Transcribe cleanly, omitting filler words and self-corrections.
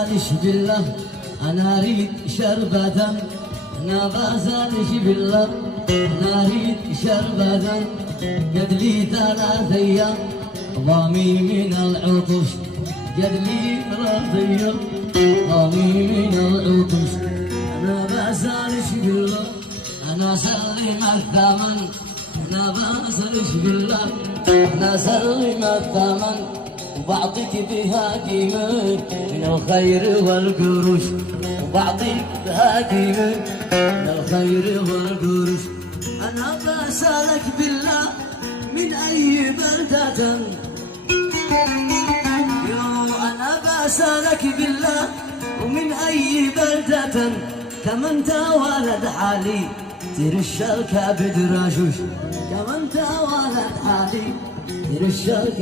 بسالش بالله أنا أريد شربة، أنا بسالش بالله أنا أريد شربة، قد لي 3 أيام ضامي من العطش، قد لي 3 أيام ضامي من العطش. أنا بسالش بالله أنا سلم الثمن، أنا بسالش بالله أنا سلم الثمن، وبعطيك بها قيمة من الخير والقروش، وبعطيك بها قيمة من الخير والقروش. أنا بسألك بالله من أي بلدة، أنا بسألك بالله ومن أي بلدة، كم أنت ولد حالي ترش الكبد رشوش، كم أنت ولد حالي ترش الكبد